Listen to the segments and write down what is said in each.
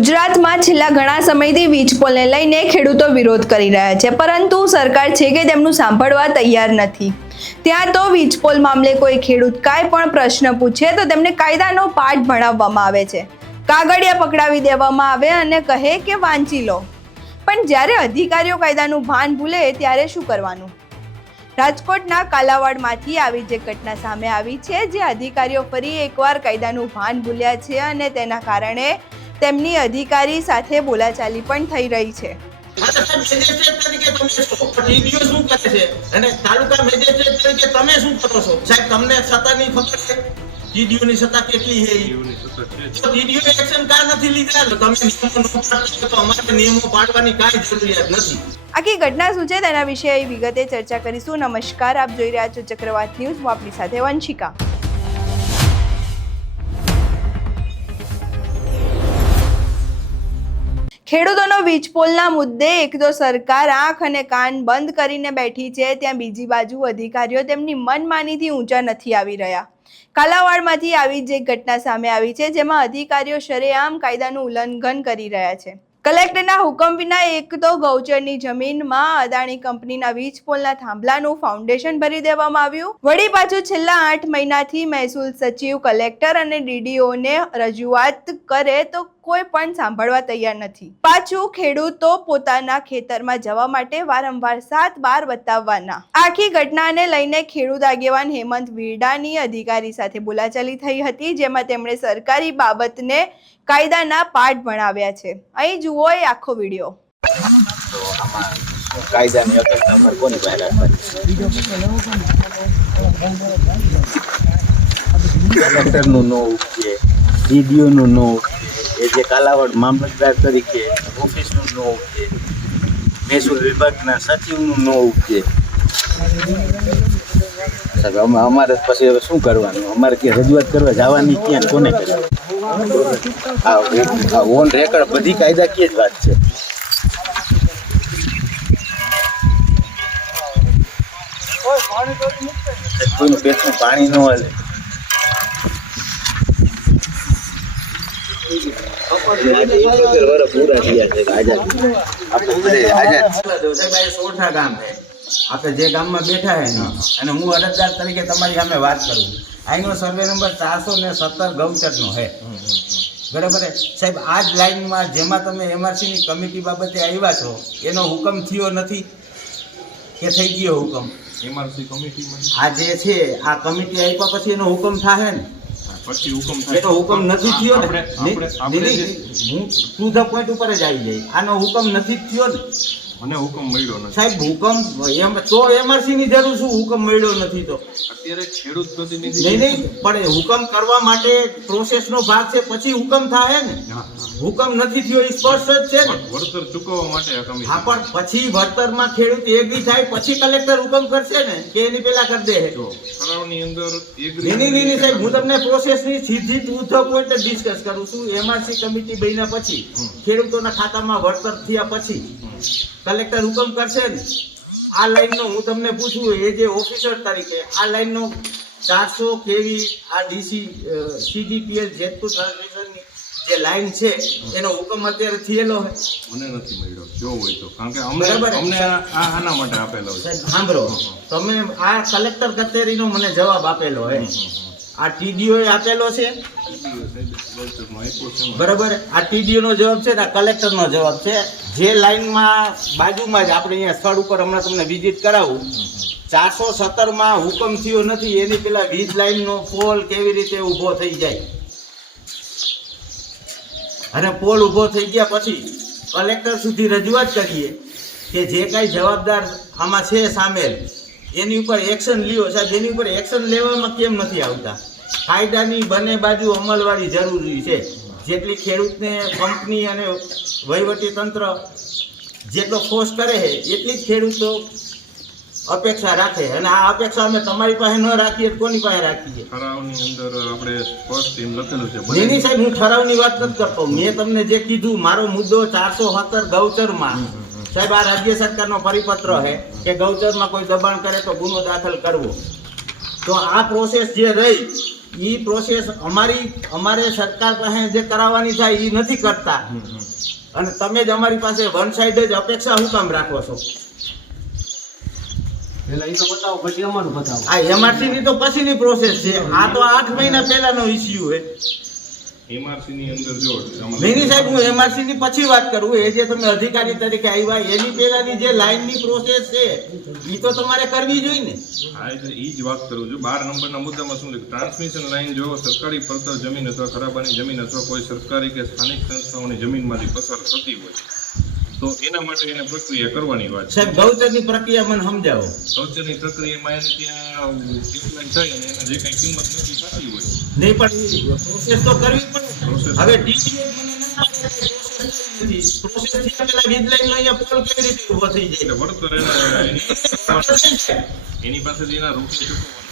ગુજરાતમાં છેલ્લા ઘણા સમયથી વીજ પોલને લઈને ખેડૂતો વિરોધ કરી રહ્યા છે, પરંતુ સરકાર છે કે તેમનું સાંભળવા તૈયાર નથી। ત્યાં તો વીજ પોલ મામલે કોઈ ખેડૂત કાંઈ પણ પ્રશ્ન પૂછે તો તેમને કાયદાનો પાઠ ભણાવવામાં આવે છે, કાગળિયા પકડાવી દેવામાં આવે અને કહે કે વાંચી લો। પણ જ્યારે અધિકારીઓ કાયદાનું ભાન ભૂલે ત્યારે શું કરવાનું? રાજકોટના કાલાવાડમાંથી આવી જે ઘટના સામે આવી છે, જે અધિકારીઓ ફરી એકવાર કાયદાનું ભાન ભૂલ્યા છે અને તેના કારણે તેમની અધિકારી સાથે બોલાચાલી પણ થઈ રહી છે। આખી ઘટના શું છે તેના વિશે વિગતે ચર્ચા કરીશું। નમસ્કાર, આપ જોઈ રહ્યા છો ચક્રવાત ન્યૂઝ। હું આપણી સાથે વંશિકા। ખેડૂતોનો વીજ પોલના મુદ્દે એક તો સરકાર આંખ અને કાન બંધ કરીને બેઠી છે, ત્યાં બીજી બાજુ અધિકારીઓ તેમની મનમાનીથી ઊંચા નથી આવી રહ્યા। કાલાવાડમાંથી આવી જે ઘટના સામે આવી છે, જેમાં અધિકારીઓ શરેઆમ કાયદાનું ઉલ્લંઘન કરી રહ્યા છે। કલેક્ટરના હુકમ વિના એક તો ગૌચરની જમીનમાં અદાણી કંપનીના વીજ પોલના થાંભલાનું ફાઉન્ડેશન ભરી દેવામાં આવ્યું, વળી પાછું છેલ્લા 8 મહિનાથી મહેસૂલ સચિવ, કલેક્ટર અને ડીડીઓને રજૂઆત કરે તો કોઈ પણ સાંભળવા તૈયાર નથી। પાછું ખેડૂતો પોતાના ખેતરમાં જવા માટે વારંવાર 7 બાર બતાવવાના। આખી ઘટનાને લઈને ખેડૂત આગેવાન હેમંત વિરડાની અધિકારી સાથે બોલાચાલી થઈ હતી, જેમાં તેમણે સરકારી બાબતને કાયદાના પાઠ ભણાવ્યા છે। અહીં જુઓ એ આખો વિડીયો। કાયદાની અકલ અમારે કોની પાસે કલેક્ટરનું નો ઉપજે, ડીડીઓનું નો ઉપજે, એ જે કાલાવાડ મામલતદાર તરીકે ઓફિસનું નો ઉપજે, મહેસૂલ વિભાગના સચિવનું નો ઉપજે। અમારે પછી હવે શું કરવાનું? અમારે ક્યાં રજૂઆત કરવા જવાની, ક્યાં કોને કરવાની? આ ઓન રેકર્ડ બધી કાયદાકીય જ વાત છે। કોઈનું પેટનું પાણી ન હાલે। આપણે જે ગામમાં બેઠા હે ને, અને હું અરજદાર તરીકે તમારી સામે વાત કરું, અહીંનો સર્વે નંબર 417 ગૌચરનો છે, બરાબર સાહેબ? આ જ લાઈનમાં જેમાં તમે એમઆરસીની કમિટી બાબતે આવ્યા છો, એનો હુકમ થયો નથી કે થઈ ગયો હુકમ? એમઆરસી કમિટીમાં આ જે છે આ કમિટી આપ્યા પછી એનો હુકમ થાય ને, પછી હુકમ એ તો હુકમ નથી થયો ને। આપણે હું ટુ ધ પોઈન્ટ ઉપર જ આવી જાય, આનો હુકમ નથી થયો ને મને હુકમ મળ્યો નથી સાહેબ। હુકમ તો એમઆરસી ની જરૂર શું? હુકમ મળ્યો નથી તો અત્યારે ખેડૂત પ્રતિનિધિ નહીં, પણ હુકમ કરવા માટે પ્રોસેસ નો ભાગ છે, પછી હુકમ થાય ને। હુકમ નથી થયો એ સ્પષ્ટ જ છે ને। વળતર ચૂકવવા માટે આ કમિટી, હા, પણ પછી વળતરમાં ખેડૂત એગ્રી થાય પછી કલેક્ટર હુકમ કરશે ને, કે એની પેલા કરી દે? ઠરાવની અંદર નહીં સાહેબ, હું તમને પ્રોસેસ ની સીધી ટુ ધ પોઈન્ટ ડિસ્કસ કરું છું। એમઆરસી કમિટી બન્યા પછી, ખેડૂતોના ખાતામાં વળતર થયા પછી કલેક્ટર હુકમ કરશે ને। આ લાઈન નો હું તમને પૂછું, એ જે ઓફિસર તરીકે આ લાઈન નો 400 કેવી આ ડીસી સીડીપીએલ જેતપુર ટ્રાન્સમિશનની જે લાઈન છે, એનો હુકમ અત્યારે થયેલો છે? મને નથી મળ્યો, જો હોય તો, કારણ કે અમને આના માટે આપેલો છે। સાંભળો, તમે આ કલેક્ટર કચેરીનો મને જવાબ આપેલો છે, આ ટીડીઓ આપેલો છે, બરાબર? આ ટીડીઓ નો જવાબ છે, આ કલેક્ટર નો જવાબ છે। જે લાઈનમાં બાજુમાં જ આપણે અહીંયા સ્થળ ઉપર હમણાં તમને વિઝિટ કરાવું, 417 માં હુકમ થયો નથી, એની પેલા વીજ લાઈન નો પોલ કેવી રીતે ઉભો થઈ જાય? અને પોલ ઉભો થઈ ગયા પછી કલેક્ટર સુધી રજૂઆત કરીએ કે જે કાંઈ જવાબદાર આમાં છે સામેલ, એની ઉપર એક્શન લ્યો। સાહેબ, એની ઉપર એક્શન લેવામાં કેમ નથી આવતા? કાયદાની બંને બાજુ અમલવાળી જરૂરી છે। જેટલી ખેડૂતને કંપની અને વહીવટી તંત્ર જેટલો ફોર્સ કરે છે, એટલી જ ખેડૂતો અપેક્ષા રાખે, અને આ અપેક્ષા અમે તમારી પાસે ન રાખીએ તો કોની પાસે રાખીએ? ઠરાવની અંદર આપણે સ્પષ્ટ એમ લખેલું છે। નહીં સાહેબ, હું ઠરાવની વાત નથી કરતો, મેં તમને જે કીધું, મારો મુદ્દો 417 ગૌચરમાં સાહેબ, આ રાજ્ય સરકારનો પરિપત્ર છે કે ગૌચરમાં કોઈ દબાણ કરે તો ગુનો દાખલ કરવો। તો આ પ્રોસેસ જે રહી ઈ પ્રોસેસ અમારે સરકાર પાસે જે કરાવવાની થાય ઈ નથી કરતા અને તમે જ અમારી પાસે વન સાઈડ જ અપેક્ષા શું કામ રાખો છો? આ એમઆરસી ની તો પછીની પ્રોસેસ છે, આ તો 8 મહિના પહેલાનો ઇસ્યુ છે. એમઆરસી ની અંદર જો મેની સાહેબ હું એમઆરસી ની પછી વાત કરું, એ જે તમે અધિકારી તરીકે આવ્યા એની પહેલાની જે લાઈન ની પ્રોસેસ છે ઈ તો તમારે કરવી જોઈએ ને. હા એટલે ઈ જ વાત કરું છું. 12 નંબરના મુદ્દામાં શું લખ્યું? ટ્રાન્સમિશન લાઈન જો સરકારી પડતર જમીન અથવા ખરાબાની જમીન અથવા કોઈ સરકારી કે સ્થાનિક સંસ્થાઓની જમીનમાંથી પસાર થતી હોય તો એના માટે એને પ્રક્રિયા કરવાની વાત છે. સાહેબ ગૌચરની પ્રક્રિયા મને સમજાવો. ગૌચરની પ્રક્રિયામાં એને ત્યાં એપ્લાય થાય અને એને જે કઈ કિંમત નક્કી થતી હોય નહીં પણ પ્રોસેસ તો કરવી પડે. પ્રોસેસ હવે ડીટીએ પ્રોસેસ થી પેલા વીજ લાઈન અહીંયા પોલ કેવી રીતે ઉભો થઈ જાય? એટલે વળતર એની પાસેથી એના રૂપિયા ચૂકવવાના.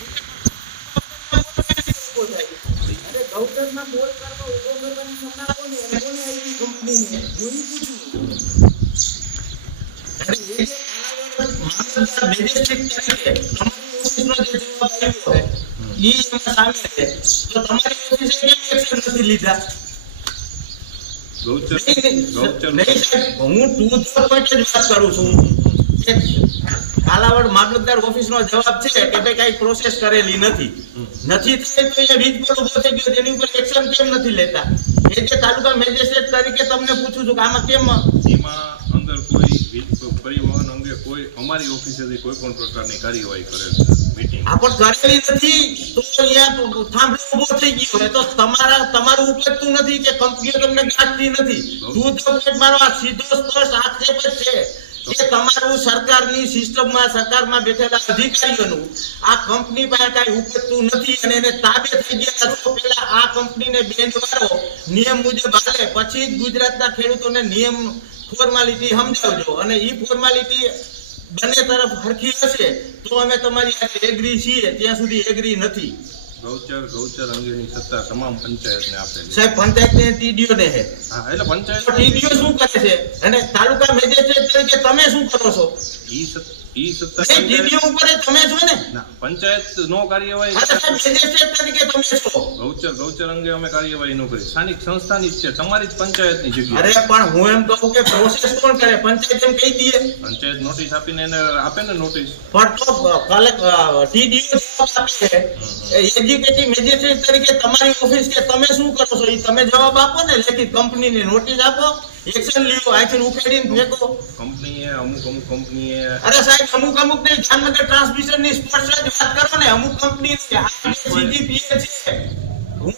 ગૌચરના પોલ કરવા ઉભો કરવાની સત્તા કોને આવી કંપનીને? હું ઈ પૂછું. મેજિસ્ટ્રેટ તરીકે તમારી ઓફિસનો જે જવાબ આવ્યો છે ઈ એમાં સામે છે, તો તમારી ઓફિસે કેમ એક્શન નથી લીધા? ગૌચર નહીં સાહેબ, હું ટુ ધ પોઈન્ટ જ વાત કરું છું કે કાલાવડ મામલતદાર ઓફિસનો જવાબ છે કે ભાઈ કઈ પ્રોસેસ કરેલી નથી થઈ તો અહીંયા વીજ પોલ ઉભો થઈ ગયો, તેની ઉપર એક્શન કેમ નથી લેતા? એ જે તાલુકા મેજિસ્ટ્રેટ તરીકે તમને પૂછું છું કે આમાં કેમ એમાં અંદર કોઈ પરિવહન અંગે કોઈ અમારી ઓફિસેથી કોઈ પણ પ્રકારની કાર્યવાહી કરેલ મીટિંગ પણ કરેલી નથી તો અહીંયા થાંભલો ઉભો થઈ ગયો હોય તો તમારું ઉપજતું નથી કે કંપનીઓ તમને ગાંઠતી નથી. દૂધ મારો આ સીધો સ્પષ્ટ આક્ષેપ જ છે કે તમારું સરકારની સિસ્ટમમાં સરકારમાં બેઠેલા અધિકારીઓનું આ કંપની પાસે કાંઈ ઉપજતું નથી અને એને તાબે થઈ ગયા છો. પેલા આ કંપનીને બેન્ડ વાળો નિયમ મુજબ હાલે પછી જ ગુજરાતના ખેડૂતોને નિયમ ફોર્માલિટી સમજાવજો અને ઈ ફોર્માલિટી બંને તરફ હરખી હશે તો અમે તમારી સાથે એગ્રી છીએ, ત્યાં સુધી એગ્રી નથી. ગૌચર અંગેની સત્તા તમામ પંચાયતને આપેલી. સાહેબ પંચાયતને ટીડીઓ ને છે. હા એટલે પંચાયત ટીડીઓ શું કરે છે અને તાલુકા મેજિસ્ટ્રેટ તરીકે તમે શું કરો છો? ઈ સત્તા ટીડીઓ ઉપર તમે છો ને? ના, પંચાયત નો કાર્યવાહી. મેજિસ્ટ્રેટ તરીકે તમે છો. ગૌચર અંગે અમે કાર્યવાહી ન કરી. સ્થાનિક સંસ્થાની જ છે, તમારી જ પંચાયતની જગ્યા. અરે પણ હું એમ કહું કે પ્રોસેસ કોણ કરે? પંચાયત એમ કહી દે. પંચાયત નોટિસ આપીને એને આપે ને નોટિસ. પણ તો ટીડીઓ જવાબ આપે છે. એજ્યુકેટિવ મેજિસ્ટ્રેટ તરીકે તમારી ઓફિસ કે તમે શું કરો છો એ તમે જવાબ આપો ને, લેખિત કંપનીને નોટિસ આપો, એક્શન લ્યો, આથી ઉખેડીને ફેંકો. કંપનીએ અમુક કંપનીએ અરે સાહેબ અમુક ને જામનગર ટ્રાન્સમિશન ની સ્પષ્ટ જ વાત કરો ને. અમુક કંપની સીજીપીએ છે, હું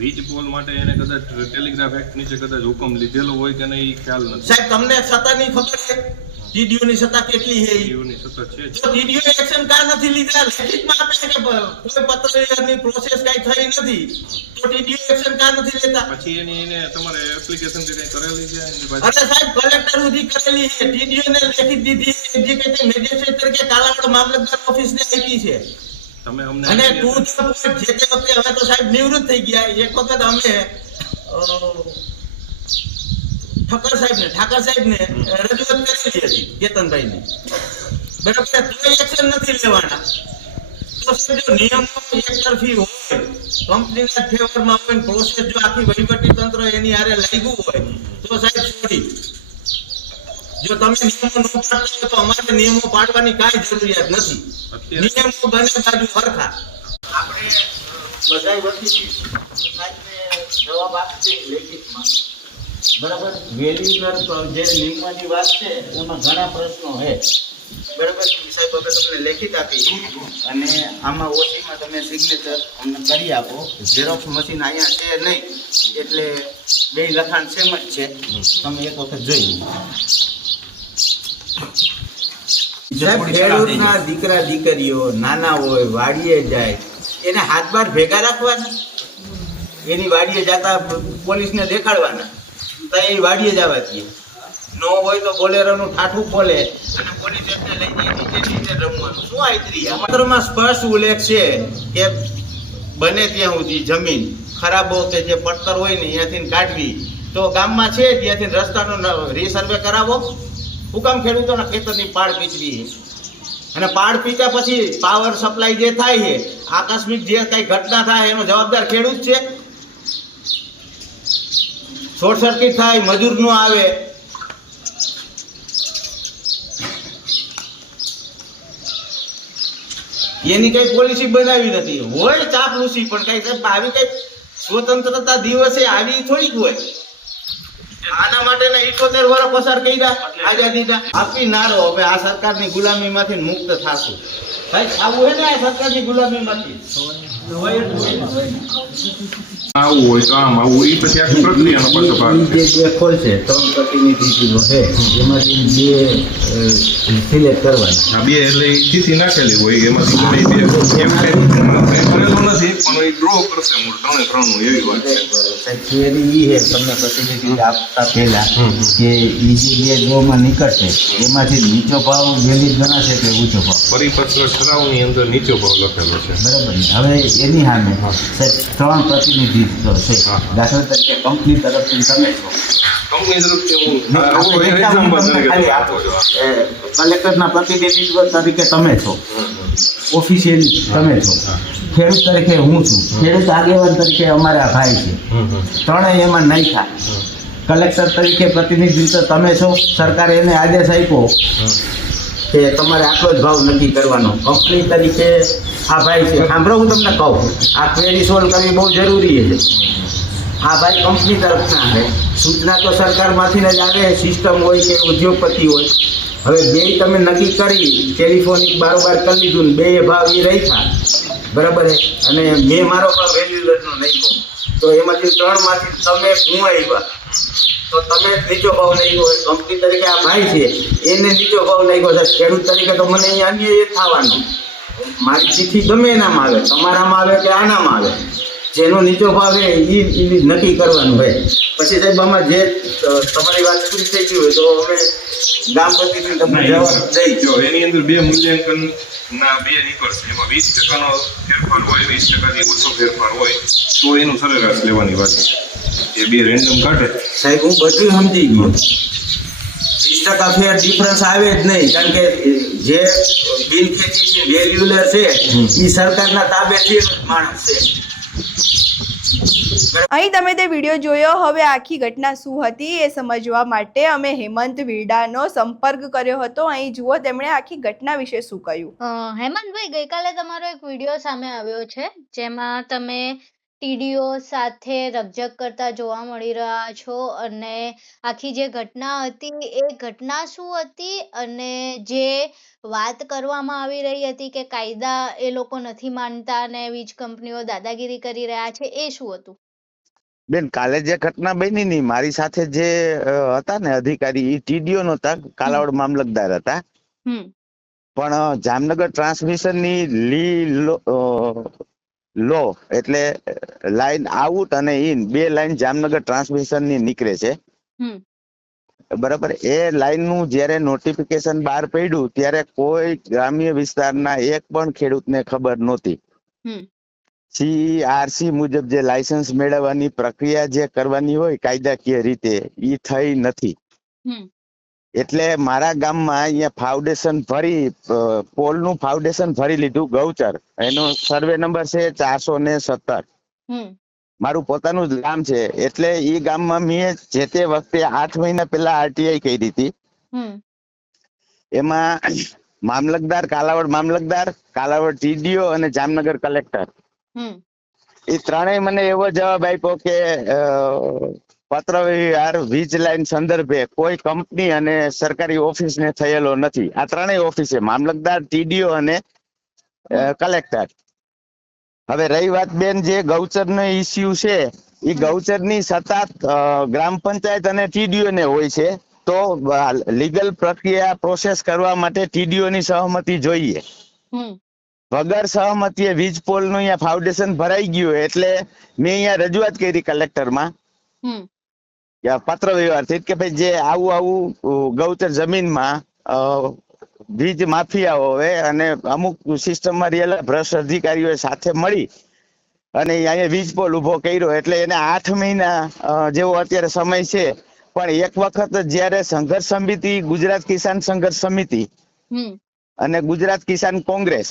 વીજ પોલ માટે એને કદાચ ટેલિગ્રાફ એક્ટ નીચે કદાચ હુકમ લીધેલો હોય કે નહીં ખ્યાલ નથી. સાહેબ તમને સત્તાની ખબર છે? ટીડીઓ ની સત્તા કેટલી છે? ટીડીઓની સત્તા છે જ. જો ટીડીઓ એક્શન કા નથી લીધા, લેખિતમાં આપે છે કે કોઈ પત્રની પ્રોસેસ કઈ થઈ નથી તો ટીડીઓ એક્શન કા નથી લેતા? પછી એને તમારે એપ્લિકેશન કે કઈ કરેલી છે એની અરે પાસે? સાહેબ કલેક્ટર સુધી કરેલી છે, ટીડીઓ ને લેખિત દીધી, એજ્યુકેટિવ મેજિસ્ટ્રેટ તરીકે કાલાવડ મામલતદાર ઓફિસ ને આપી છે. તમે અમને અને તું જે તે વખતે હવે તો સાહેબ નિવૃત્ત થઈ ગયા, એક વખત અમે ઠાકર સાહેબ ને રજૂઆત કરેલી હતી કેતનભાઈ ને, બરાબર, તો એક્શન નથી લેવાના. તો જો નિયમો એકતરફી હોય, કંપનીના ફેવરમાં હોય, પ્રોસેસ જો આખી વહીવટી તંત્ર એની હારે લાગ્યું હોય તો સાહેબ સોરી, જો તમે નિયમો ન પાડતા હોય તો અમારે નિયમો પાડવાની કાંઈ જરૂરિયાત નથી. નિયમો બંને બાજુ સરખા. આપણે બધાય વતી સાહેબને જવાબ આપી લેખિતમાં, બરાબર. વેલી જે નિયમની વાત છે એમાં ઘણા પ્રશ્નો છે, બરાબર. સાહેબ હવે તમને લેખિત આપી અને આમાં ઓસીમાં તમે સિગ્નેચર અમને કરી આપો. ઝેરોક્સ મશીન અહીંયા છે નહીં એટલે બે લખાણ સેમ જ છે, તમે એક વખત જોઈ લો. ખેડૂતના દીકરા દીકરીઓ નાના હોય, વાડીએ જાય, એને હાથ બાર ભેગા રાખવાના, એની વાડીએ જતા પોલીસને દેખાડવાના, તો એ વાડીએ જવા દે. નો હોય તો બોલેરોનું ઠાઠું ખોલે અને પોલીસ એમને લઈ જાય નીચે રમવાનું. શું આઈત્રી પત્રમાં સ્પષ્ટ ઉલ્લેખ છે કે બને ત્યાં સુધી જમીન ખરાબો કે જે પડતર હોય ને ત્યાંથી કાઢવી, તો ગામમાં છે ત્યાંથી રસ્તાનો રીસર્વે કરાવો શું કામ ખેડૂતોના ખેતરની પાડ પીચવી છે? અને પાડ પીચ્યા પછી પાવર સપ્લાય જે થાય છે, આકસ્મિક જે કઈ ઘટના થાય એનો જવાબદાર ખેડૂત છે. શોર્ટ સર્કિટ થાય, મજૂર નો આવે, એની કઈ પોલિસી બનાવી નથી. હોય ચાપલૂસી, પણ કઈ સાહેબ આવી કઈ સ્વતંત્રતા દિવસે આવી થોડીક હોય. આના માટેના 78 વર્ષ પસાર કર્યા આઝાદીના. આપી નારો હવે આ સરકારની ગુલામીમાંથી મુક્ત થાશું. ભાઈ આવું હે ને આ સરકારની ગુલામીમાંથી આવું હોય તો આમ આવું, એ પછી આખી પ્રક્રિયાનો પાછો ભાગ છે. જે ખોલશે 3 પ્રતિનિધિત્વ છે, એમાંથી 2 સિલેક્ટ કરવાના. આ 2 એટલે એ ચીઠી નાખેલી હોય, એમાંથી ગમે એ 2 એમ કરેલું નથી, પણ એ ડ્રો કરશે મૂળ 3 નું, એવી વાત છે. સાહેબ ક્વેરી ઈ છે તમને પ્રતિનિધિ આપતા પહેલા કે ઈ જે 2 ડ્રોમાં નીકળશે એમાંથી નીચો ભાવ વેલિડ ગણાશે કે ઊંચો ભાવ? પરિપત્ર ઠરાવની અંદર નીચો ભાવ લખેલો છે. બરાબર ને? હવે એની સામે સાહેબ 3 પ્રતિનિધિત્વ છે. દાખલા તરીકે કંપની તરફથી તમે છો, કંપની તરફથી હું આપણે example તમને ખાલી આપો છો. કલેક્ટરના પ્રતિનિધિત્વ તરીકે તમે છો, ઓફિશિયલ તમે છો, ખેડૂત તરીકે હું છું, ખેડૂત આગેવાન તરીકે અમારા ભાઈ છે, ત્રણેય એમાં નાખ્યા. કલેક્ટર તરીકે પ્રતિનિધિત્વ તમે છો, સરકારે એને આદેશ આપ્યો કે તમારે આટલો જ ભાવ નક્કી કરવાનો. કંપની તરીકે આ ભાઈ છે, સાંભળો હું તમને કહું, આ ક્વેરી સોલ્વ કરવી બહુ જરૂરી છે. આ ભાઈ કંપની તરફના છે, સૂચના તો સરકારમાંથી જ આવે, સિસ્ટમ હોય કે ઉદ્યોગપતિ હોય. હવે 2 તમે નક્કી કરી, ટેલિફોનિક બારોબાર કરી લીધું ને 2 ભાવ એ રાખ્યા, બરાબર છે, અને મેં મારો ભાવ વેલ્યુલેટનો નાખ્યો, તો એમાંથી 3 માંથી તમે હું આવ્યા તો તમે નીચો ભાવ નાખ્યો હોય. કંપની તરીકે આ ભાઈ છે એને નીચો ભાવ નાખ્યો છે, ખેડૂત તરીકે તો મને અહીંયા અન્યાય થવાનું. મારી ચિઠ્ઠી ગમે એનામાં આવે, તમારામાં આવે કે આનામાં આવે, જેનો નીચો ભાવ છે એ નક્કી કરવાનું હોય. પછી સાહેબ આમાં જે તમારી વાત પૂરી થઈ ગઈ હોય તો અમે ગામ પ્રતિનિધિ તમને જવાબ દઈ. જો એની અંદર 2 મૂલ્યાંકન ના 2 નીકળશે, એમાં 20% ફેરફાર હોય, 20% ઓછો ફેરફાર હોય તો એનું સરેરાશ લેવાની વાત છે. એ 2 રેન્ડમ કાઢે. સાહેબ હું બધું સમજી ગયો. 20% ફેર ડિફરન્સ આવે જ નહીં, કારણ કે જે બિનખેતી વેલ્યુલર છે એ સરકારના તાબેથી માણસ છે. અહીં તમે તે વિડીયો જોયો. હવે આખી ઘટના શું હતી એ સમજવા માટે અમે હેમંત વીડાનો સંપર્ક કર્યો હતો. અહીં જુઓ તેમણે આખી ઘટના વિશે શું કહ્યું. હેમંતભાઈ, ગઈકાલે તમારો એક વિડીયો સામે આવ્યો છે જેમાં તમે ટીડીઓ સાથે રકઝક કરતા જોવા મળી રહ્યા છો, અને આખી જે ઘટના હતી એ ઘટના શું હતી, અને જે વાત કરવામાં આવી રહી હતી કે કાયદા એ લોકો નથી માનતા અને વીજ કંપનીઓ દાદાગીરી કરી રહ્યા છે, એ શું હતું? બેન, કાલે જે ઘટના બની ની મારી સાથે જે હતા ને અધિકારી, એ ટીડીઓ નહોતા, કાલાવડ મામલતદાર હતા. પણ જામનગર ટ્રાન્સમિશન ની લો એટલે લાઈન આઉટ અને ઇન 2 લાઈન જામનગર ટ્રાન્સમિશન ની નીકળે છે, બરાબર. એ લાઈન નું જયારે નોટિફિકેશન બહાર પડ્યું ત્યારે કોઈ ગ્રામ્ય વિસ્તારના એક પણ ખેડૂતને ખબર નહોતી. CERC મુજબ જે લાયસન્સ મેળવવાની પ્રક્રિયા જે કરવાની હોય કાયદાકીય રીતે એ થઈ નથી. એટલે મારા ગામમાં અહીંયા ફાઉન્ડેશન ભરી, પોલનું ફાઉન્ડેશન ભરી લીધું ગૌચર. એનો સર્વે નંબર છે 417. મારું પોતાનું જ ગામ છે. એટલે એ ગામમાં મેં જે તે વખતે 8 મહિના પહેલા RTI કરી હતી. એમાં મામલતદાર, કાલાવડ TDO અને જામનગર કલેક્ટર, એ ત્રણેય મને એવો જવાબ આપ્યો કે પત્ર વ્યવહાર વીજ લાઈન સંદર્ભે કોઈ કંપની અને સરકારી ઓફિસ ને થયેલો નથી. આ ત્રણેય ઓફિસે મામલતદાર, TDO અને કલેક્ટર. હવે રહી વાત બેન જે ગૌચર નો ઇસ્યુ છે, એ ગૌચર ની સત્તા ગ્રામ પંચાયત અને TDO ને હોય છે. તો લીગલ પ્રક્રિયા પ્રોસેસ કરવા માટે TDO ની સહમતિ જોઈએ. વગર સહમતીએ વીજ પોલ નું અહીંયા ફાઉન્ડેશન ભરાઈ ગયું. એટલે મેં અહીંયા રજૂઆત કરી કલેક્ટરમાં પત્ર વ્યવહારથી કે ભાઈ જે આવું ગૌચર જમીનમાં વીજ માફિયાઓ હોય અને અમુક સિસ્ટમમાં રહેલા ભ્રષ્ટ અધિકારીઓ સાથે મળી અને અહીંયા વીજ પોલ ઉભો કર્યો. એટલે એને 8 મહિના જેવો અત્યારે સમય છે પણ એક વખત જ્યારે સંઘર્ષ સમિતિ, ગુજરાત કિસાન સંઘર્ષ સમિતિ અને ગુજરાત કિસાન કોંગ્રેસ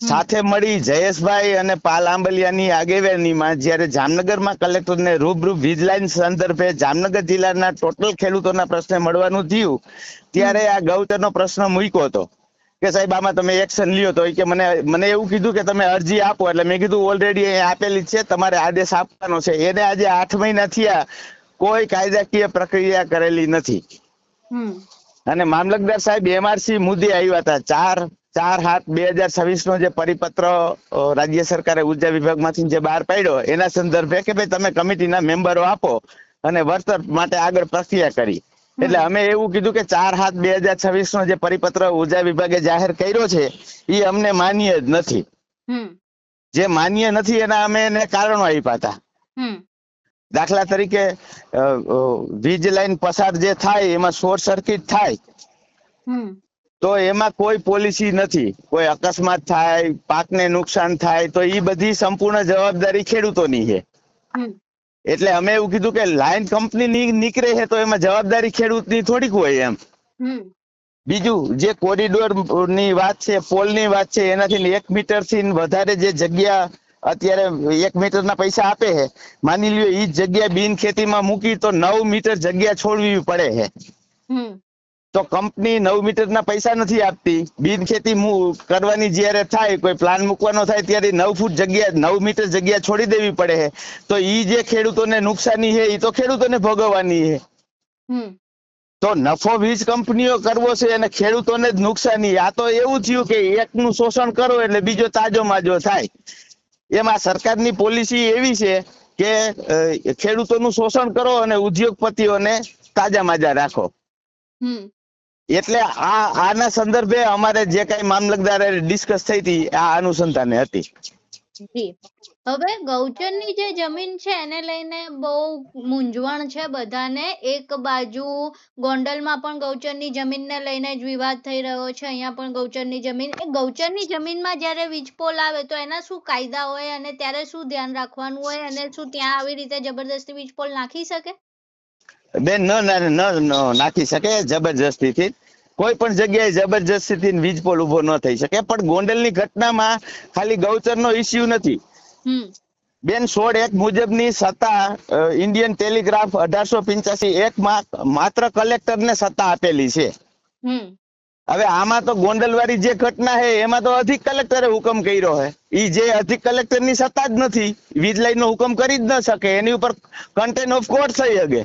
સાથે મળી જયેશભાઈ અને પાલ આંબલિયાની આગેવાનીમાં જ્યારે જામનગરમાં કલેક્ટરને રૂબરૂ વીજ લાઈન સંદર્ભે જામનગર જિલ્લાના ટોટલ ખેડૂતોના પ્રશ્ને મળવાનું થયું, ત્યારે આ ગૌચરનો પ્રશ્ન મૂક્યો હતો કે સાહેબ આમાં તમે એક્શન લ્યો. તો કે મને એવું કીધું કે તમે અરજી આપો. એટલે મેં કીધું ઓલરેડી અહીં આપેલી છે, તમારે આદેશ આપવાનો છે. એને આજે 8 મહિના થયા, કોઈ કાયદાકીય પ્રક્રિયા કરેલી નથી. અને મામલતદાર સાહેબ MRC મુદ્દે આવ્યા હતા. 4/7/2026 નો જે પરિપત્ર રાજ્ય સરકારે ઉર્જા વિભાગમાંથી જે બહાર પાડ્યો એના સંદર્ભે કે ભાઈ તમે કમિટીના મેમ્બરો આપો અને વળતર માટે આગળ પ્રક્રિયા કરી. એટલે અમે એવું કીધું કે 4/7/2026 નો જે પરિપત્ર ઉર્જા વિભાગે જાહેર કર્યો છે એ અમને માન્ય જ નથી. જે માન્ય નથી એના અમે એને કારણો આપ્યા હતા. દાખલા તરીકે વીજ લાઈન પસાર જે થાય એમાં શોર્ટ સર્કિટ થાય તો એમાં કોઈ પોલિસી નથી. કોઈ અકસ્માત થાય, પાકને નુકસાન થાય તો એ બધી સંપૂર્ણ જવાબદારી ખેડૂતોની છે. એટલે અમે એવું કીધું કે લાઈન કંપની નીકળે છે તો એમાં જવાબદારી ખેડૂતની થોડીક હોય એમ. બીજું જે કોરિડોર ની વાત છે, પોલ ની વાત છે, એનાથી 1 મીટર થી વધારે જે જગ્યા અત્યારે 1 મીટરના પૈસા આપે છે, માની લ્યો એ જગ્યા બિન ખેતીમાં મૂકી તો 9 મીટર જગ્યા છોડવી પડે છે. તો કંપની 9 મીટરના પૈસા નથી આપતી. બિન ખેતી કરવાની જયારે થાય, કોઈ પ્લાન મૂકવાનો થાય ત્યારે 9 ફૂટ જગ્યા 9 મીટર જગ્યા છોડી દેવી પડે છે. તો ઈ જે ખેડૂતોને નુકસાની છે એ તો ખેડૂતોને ભોગવવાની છે. તો નફો વીજ કંપનીઓ કરવો છે અને ખેડૂતોને જ નુકસાની. આ તો એવું થયું કે એકનું શોષણ કરો એટલે બીજો તાજો માજો થાય. એમાં સરકારની પોલિસી એવી છે કે ખેડૂતોનું શોષણ કરો અને ઉદ્યોગપતિઓને તાજા માજા રાખો. એટલે આના સંદર્ભે અમારે જે કઈ મામલતદારે ડિસ્કસ થઈ હતી આ અનુસંધાને હતી. હવે ગૌચરની જે જમીન છે એને લઈને બહુ મૂંઝવણ છે બધાને. એક બાજુ ગોંડલમાં પણ ગૌચરની જમીનને લઈને જ વિવાદ થઈ રહ્યો છે, અહીંયા પણ ગૌચરની જમીન. એ ગૌચરની જમીનમાં જ્યારે વીજપોલ આવે તો એના શું કાયદા હોય અને ત્યારે શું ધ્યાન રાખવાનું હોય, અને શું ત્યાં આવી રીતે જબરદસ્તી વીજપોલ નાખી શકે? બેન ન નાખી શકે જબરજસ્તીથી. કોઈ પણ જગ્યાએ જબરજસ્તીથી વીજપોલ ઉભો ન થઈ શકે. પણ ગોંડલની ઘટનામાં ખાલી ગૌચરનો ઇસ્યુ નથી બેન. 16(1) મુજબની સત્તા ઇન્ડિયન ટેલિગ્રાફ 1885 માં માત્ર કલેક્ટરને સત્તા આપેલી છે. હવે આમાં તો ગોંડલવાળી જે ઘટના છે એમાં તો અધિક કલેક્ટરે હુકમ કર્યો છે. ઈ જે અધિક કલેક્ટરની સત્તા જ નથી, વીજ લાઈનનો હુકમ કરી જ ન શકે, એની ઉપર કન્ટેમ્પ્ટ ઓફ કોર્ટ થઈ શકે.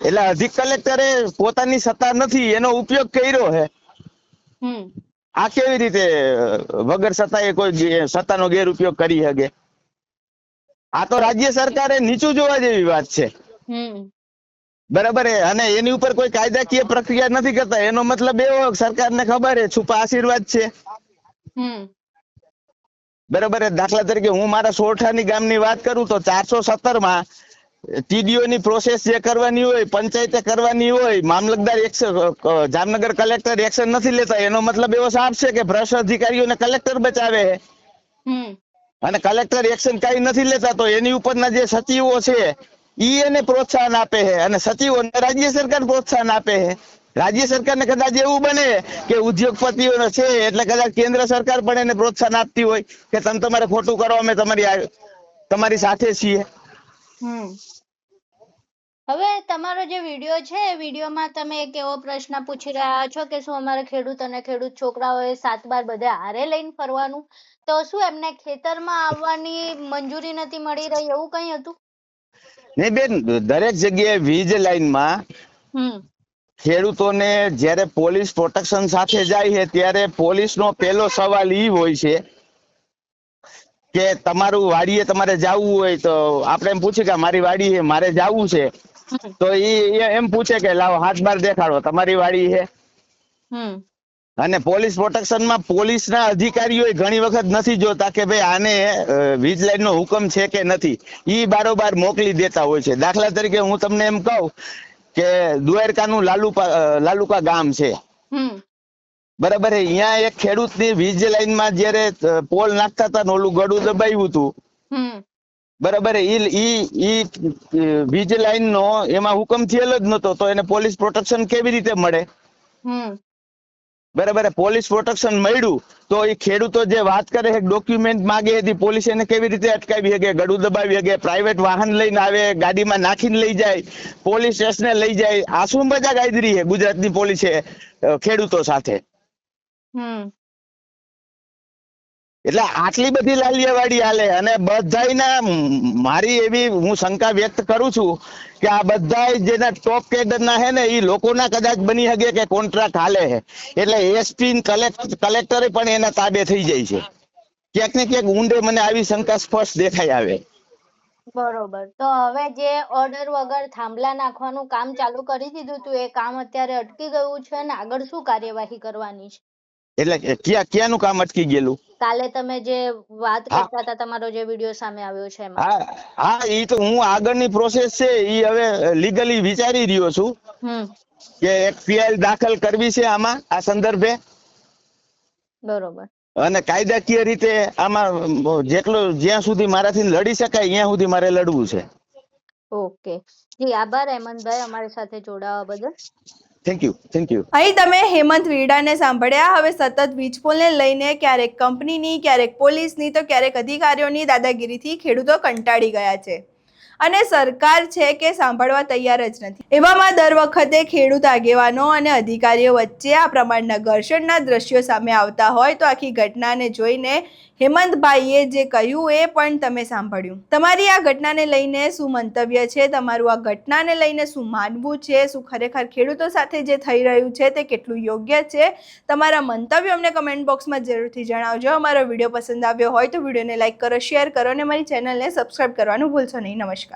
એટલે અધિક કલેક્ટરે પોતાની સત્તા નથી એનો ઉપયોગ કર્યો છે. આ કેવી રીતે વગર સત્તાએ કોઈ સત્તાનો ગેરઉપયોગ કરી શકે? આ તો રાજ્ય સરકારે નીચું જોવા જેવી વાત છે. બરાબર. અને એની ઉપર કોઈ કાયદાકીય પ્રક્રિયા નથી કરતા. એનો મતલબ એવો સરકારને ખબર છે છુપા આશીર્વાદ છે. બરાબર. દાખલા તરીકે હું મારા સોરઠાની ગામની વાત કરું તો 417 માં TDO ની પ્રોસેસ જે કરવાની હોય, પંચાયતે કરવાની હોય, મામલતદાર જામનગર કલેક્ટર એક્શન નથી લેતા. એનો મતલબ એવો સાફ છે કે ભ્રષ્ટ અધિકારીઓને કલેક્ટર બચાવે છે અને કલેક્ટર એક્શન કઈ નથી લેતા. તો એની ઉપરના જે સચિવો છે ઈ એને પ્રોત્સાહન આપે છે અને સચિવોને રાજ્ય સરકાર પ્રોત્સાહન આપે છે. રાજ્ય સરકારને કદાચ એવું બને કે ઉદ્યોગપતિઓ છે એટલે કદાચ કેન્દ્ર સરકાર પણ એને પ્રોત્સાહન આપતી હોય કે તમે તમારે ખોટું કરો, અમે તમારી સાથે છીએ. હવે તમારો જે વિડીયો છે એ વિડીયોમાં તમે એક એવો પ્રશ્ન પૂછી રહ્યા છો કે શું અમારે ખેડૂત અને ખેડૂત છોકરાઓએ 7 બાર બધે હારે લઈને ફરવાનું? તો શું એમને ખેતરમાં આવવાની મંજૂરી નથી મળી રહી, એવું કઈ હતું? નહીં બેન, દરેક જગ્યાએ વીજ લાઈનમાં ખેડૂતોને જ્યારે પોલીસ પ્રોટેક્શન સાથે જાય છે ત્યારે પોલીસનો પહેલો સવાલ ઈ હોય છે કે તમારું વાડીએ તમારે જવું હોય તો આપણે એમ પૂછીએ કે મારી વાડી છે, મારે જવું છે, તો ઈ એમ પૂછે કે લાવો 7 બાર દેખાડો, તમારી વાડી છે. અને પોલીસ પ્રોટેક્શનમાં પોલીસના અધિકારીઓ ઘણી વખત નથી જોતા કે ભાઈ આને વીજ લાઈનનો હુકમ છે કે નથી. ઈ બારોબાર મોકલી દેતા હોય છે. દાખલા તરીકે હું તમને એમ કહું કે દ્વારકાનું લાલુકા ગામ છે, બરાબર. અહીંયા એક ખેડૂતની વીજ લાઈનમાં જયારે પોલ નાખતા હતા ને ઓલું ગળું દબાવ્યું હતું બરાબર, ઈ વીજ લાઈન નો એમાં હુકમ થયેલો જ નતો, તો એને પોલીસ પ્રોટેક્શન કેવી રીતે મળે? બરાબર, પોલીસ પ્રોટેક્શન મળ્યું તો એ ખેડૂતો જે વાત કરે છે, ડોક્યુમેન્ટ માગે હતી, પોલીસ એને કેવી રીતે અટકાવી શકે? ગળું દબાવી શકે? પ્રાઇવેટ વાહન લઈને આવે, ગાડીમાં નાખીને લઈ જાય, પોલીસ સ્ટેશને લઈ જાય. આ શું મજા ગાયદરી છે ગુજરાતની પોલીસે ખેડૂતો સાથે? એટલે આટલી બધી લાલિયાવાડી હાલે, અને બધાયના મારી એવી હું શંકા વ્યક્ત કરું છું કે આ બધા જેના ટોપ કેડરના છે ને એ લોકોના કદાચ બની શકે કે કોન્ટ્રાક્ટ હાલે છે, એટલે એસપી કલેક્ટરે પણ એના તાબે થઈ જાય છે. ક્યાંક ને ક્યાંક ઊંડે મને આવી શંકા સ્પષ્ટ દેખાઈ આવે. બરોબર. તો હવે જે ઓર્ડર વગર થાંભલા નાખવાનું કામ ચાલુ કરી દીધું હતું, એ કામ અત્યારે અટકી ગયું છે અને આગળ શું કાર્યવાહી કરવાની છે? એટલે ક્યાંનું કામ અટકી ગયેલું? કાલે તમે જે વાત કરતા હતા, તમારો જે વિડીયો સામે આવ્યો છે એમાં. હા, ઈ તો હું આગળની પ્રોસેસ છે ઈ હવે લીગલી વિચારી રહ્યો છું કે એક ફિયાલ દાખલ કરવી છે આમાં, આ સંદર્ભે. બરોબર. અને કાયદાકીય રીતે આમાં જ્યાં સુધી મારાથી લડી શકાય ત્યાં સુધી મારે લડવું છે. ઓકે જી, આભાર હેમંતભાઈ અમારી સાથે જોડાવા બદલ. Thank you. અહીં તમે હેમંત વીડાને સાંભળ્યા. હવે સતત વીજપોલને લઈને ક્યારેક કંપનીની, ક્યારેક પોલીસની, તો ક્યારેક અધિકારીઓની દાદાગીરીથી ખેડૂતો કંટાળી ગયા છે અને સરકાર છે કે સાંભળવા તૈયાર જ નથી. એવામાં દર વખતે ખેડૂત આગેવાનો અને અધિકારીઓ વચ્ચે આ પ્રમાણના ઘર્ષણના દ્રશ્યો સામે આવતા હોય તો આખી ઘટનાને જોઈને હેમંતભાઈએ જે કહ્યું એ પણ તમે સાંભળ્યું. તમારી આ ઘટનાને લઈને શું મંતવ્ય છે? તમારું આ ઘટનાને લઈને શું માનવું છે? શું ખરેખર ખેડૂતો સાથે જે થઈ રહ્યું છે તે કેટલું યોગ્ય છે? તમારા મંતવ્યો અમને કમેન્ટ બોક્સમાં જરૂરથી જણાવજો. અમારો વિડીયો પસંદ આવ્યો હોય તો વિડીયોને લાઈક કરો, શેર કરો અને મારી ચેનલને સબસ્ક્રાઇબ કરવાનું ભૂલશો નહીં. નમસ્કાર.